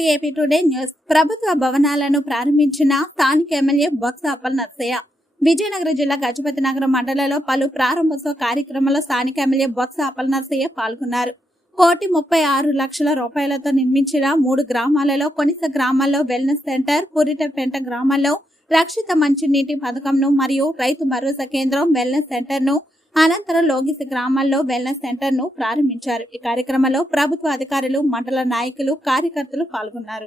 To AP today news. ప్రభుత్వ భవనాలను ప్రారంభించిన స్థానిక ఎమ్మెల్యే బొత్స అప్పల్ నర్సయ్య. విజయనగరం జిల్లా గజపతి నగరం మండలంలో పలు ప్రారంభోత్సవ కార్యక్రమంలో స్థానిక ఎమ్మెల్యే బొత్స అప్పల్ నర్సయ్య పాల్గొన్నారు. కోటి ముప్పై ఆరు లక్షల రూపాయలతో నిర్మించిన మూడు గ్రామాలలో కొనిస గ్రామాల్లో వెల్నెస్ సెంటర్ పురిటపెంట గ్రామాల్లో రక్షిత మంచినీటి పథకంను మరియు రైతు భరోసా కేంద్రం వెల్నెస్ సెంటర్ను అనంతరం లోగిసి గ్రామాల్లో వెల్నెస్ సెంటర్ను ప్రారంభించారు. ఈ కార్యక్రమంలో ప్రభుత్వ అధికారులు మండల నాయకులు కార్యకర్తలు పాల్గొన్నారు.